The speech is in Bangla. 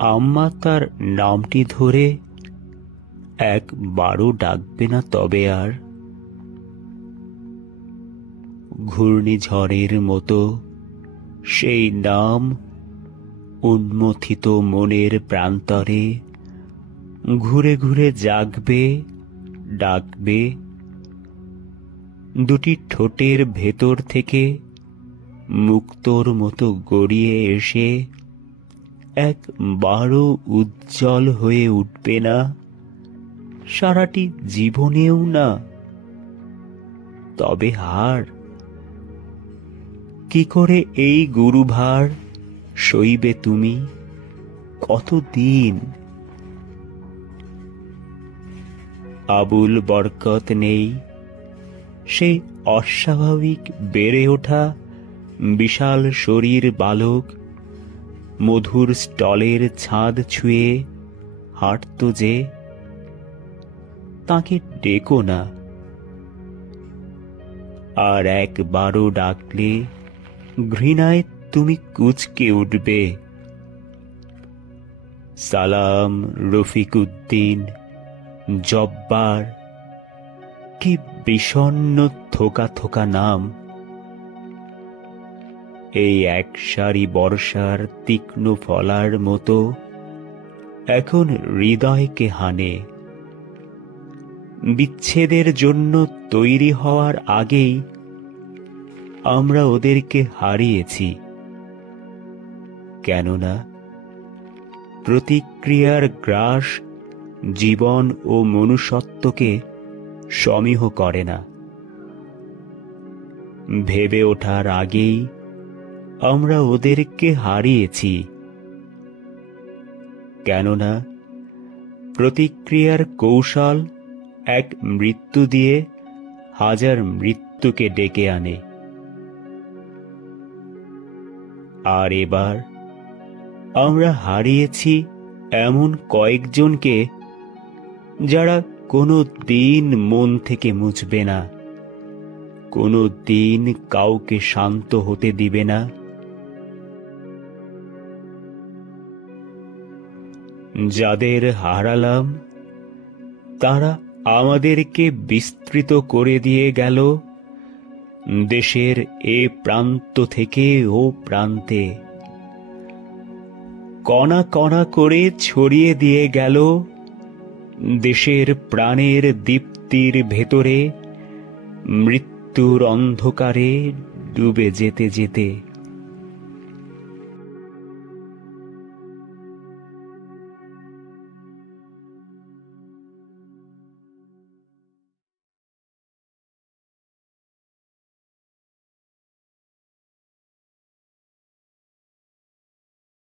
আম্মা তার নামটি ধরে একবারও ডাকবে না তবে আর। ঘূর্ণিঝড়ের মতো সেই নাম উন্মথিত মনের প্রান্তরে ঘুরে ঘুরে জাগবে, ডাকবে। দুটি ঠোঁটের ভেতর থেকে মুক্তোর মতো গড়িয়ে এসে একবারও উজ্জ্বল হয়ে উঠবে না, সারাটি জীবনেও না। তবে হার কি করে এই গুরুভার সইবে তুমি কতদিন? আবুল বরকত নেই, সেই অস্বাভাবিক বেড়ে ওঠা বিশাল শরীর বালক মধুর স্টলের ছাদ ছুঁয়ে হাঁটত যে, তাকে ডেকো না। আর একবারও ডাকলে ঘৃণায় তুমি কুঁচকে উঠবে। সালাম, রফিকুদ্দিন, জব্বার, কি বিষণ্ণ থোকা থোকা নাম! এই এক সারি বর্ষার তীক্ষ্ণ ফলার মতো এখন হৃদয়কে হানে। বিচ্ছেদের জন্য তৈরি হওয়ার আগেই আমরা ওদেরকে হারিয়েছি। কেননা প্রতিক্রিয়ার গ্রাস জীবন ও মনুষ্যত্বকে সমীহ করে না। ভেবে ওঠার আগেই আমরা ওদেরকে হারিয়েছি। কেননা প্রতিক্রিয়ার কৌশল এক মৃত্যু দিয়ে হাজার মৃত্যুকে ডেকে আনে। আর এবার আমরা হারিয়েছি এমন কয়েকজনকে যারা কোনো দিন মন থেকে মুছবে না, কোনো দিন কাউকে শান্ত হতে দিবে না। যাদের হারালাম তারা আমাদেরকে বিস্তৃত করে দিয়ে গেল দেশের এ প্রান্ত থেকে ও প্রান্তে। কণা কণা করে ছড়িয়ে দিয়ে গেল দেশের প্রাণের দীপ্তির ভেতরে মৃত্যুর অন্ধকারে ডুবে যেতে যেতে।